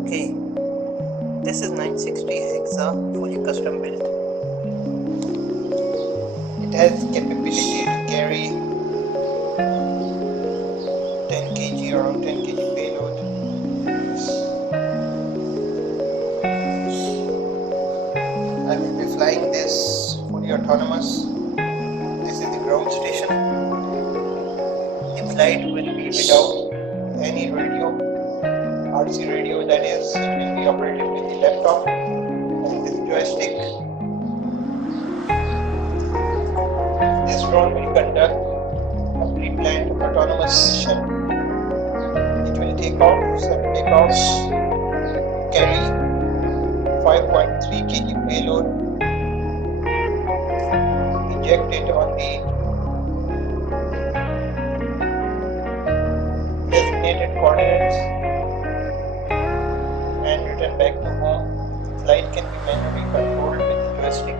Okay, this is 960 hexa, fully custom built. It has capability to carry 10 kg, around 10 kg payload. I will be flying this fully autonomous. This is the ground station. The flight will be without any radio, RC radio, that is, it will be operated with the laptop and this joystick. This drone will conduct a pre-planned autonomous mission. It will take off, carry 5.3 kg payload, eject it on the designated coordinates and return back to home. Flight can be manually controlled with the joystick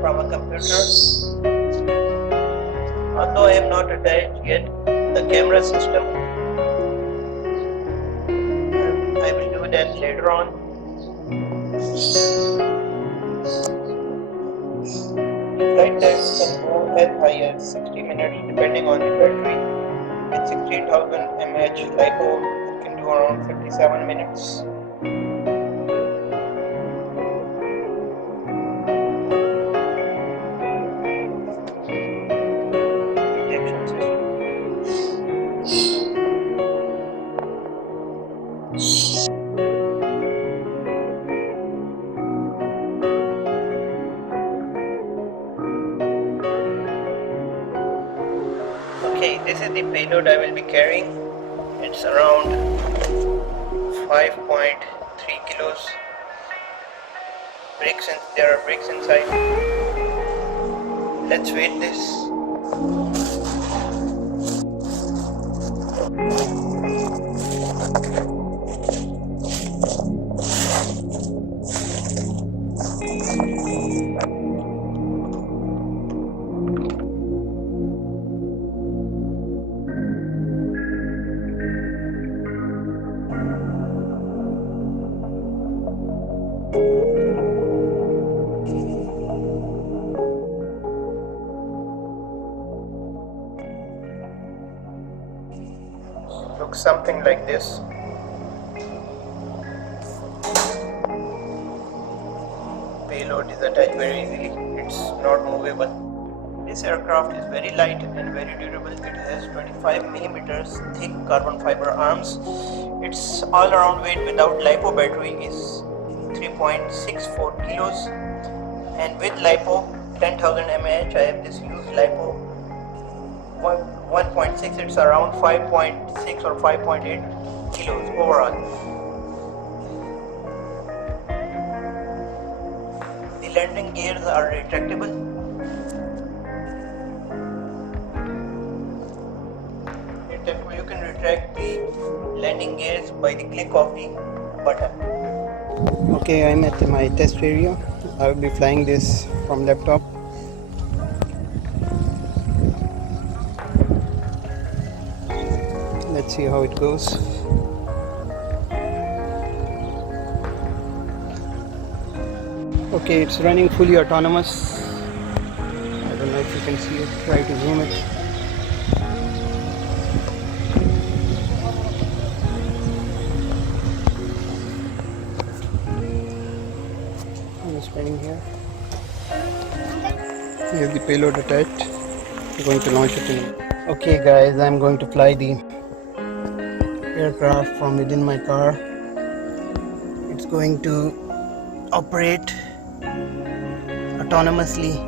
from a computer. Although I have not attached yet the camera system, I will do that later on. Flight times can go as high as 60 minutes depending on the battery. With 16,000 mAh LiPo, it can do around 57 minutes. Okay, this is the payload I will be carrying. It's around 5.3 kilos. There are bricks inside. Let's weight this. Looks something like this. Payload is attached very easily. It's not movable. This aircraft is very light and very durable. It has 25 millimeters thick carbon fiber arms. Its all-around weight without LiPo battery is 3.64 kilos, and with LiPo 10,000 mAh, I have this used LiPo 1.6, it's around 5.6 or 5.8 kilos overall. The landing gears are retractable. You can retract the landing gears by the click of the button. Okay, I'm at my test area. I will be flying this from laptop. Let's see how it goes. Okay, it's running fully autonomous. I don't know if you can see it. Try to zoom it. I'm spinning here. Here's the payload attached. I'm going to launch it in. Okay guys, I'm going to fly the aircraft from within my car. It's going to operate autonomously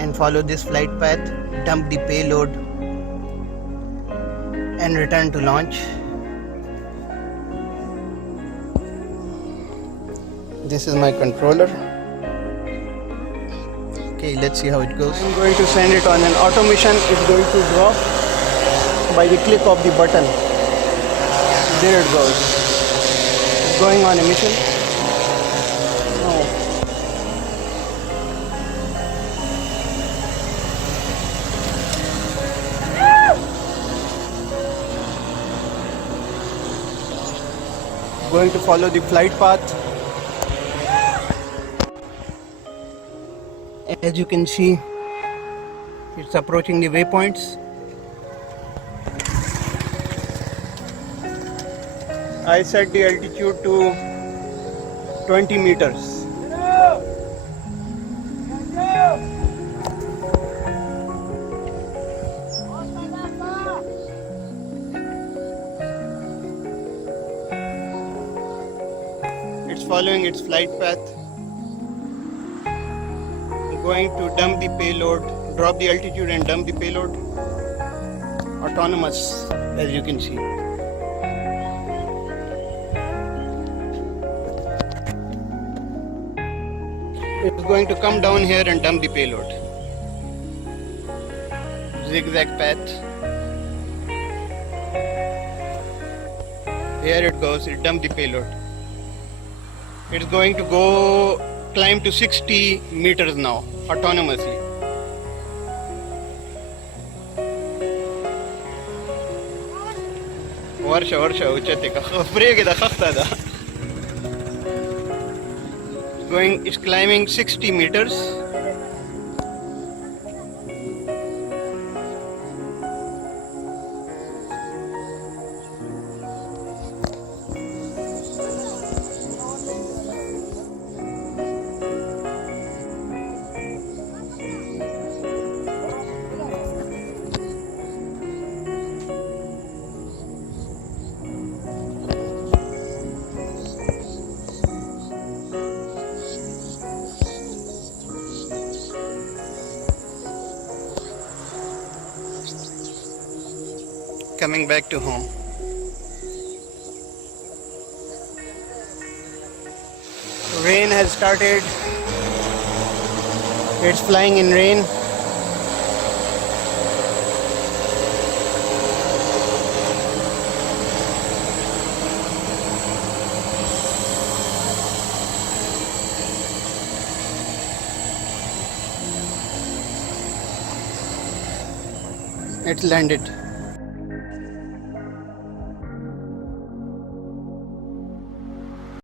and follow this flight path, dump the payload and return to launch. This is my controller. Okay, let's see how it goes. I'm going to send it on an auto mission. It's going to drop by the click of the button. There it goes. It's going on a mission. Oh. Going to follow the flight path. As you can see, it's approaching the waypoints. I set the altitude to 20 meters. It's following its flight path. Going to dump the payload, drop the altitude and dump the payload. Autonomous, as you can see. It's going to come down here and dump the payload. Zigzag path. Here it goes, it dumped the payload. It's going to go climb to 60 meters now, autonomously. ورشة وجهتك خفريق إذا خفت هذا. It's climbing 60 meters. Coming back to home. Rain has started. It's flying in rain. It's landed.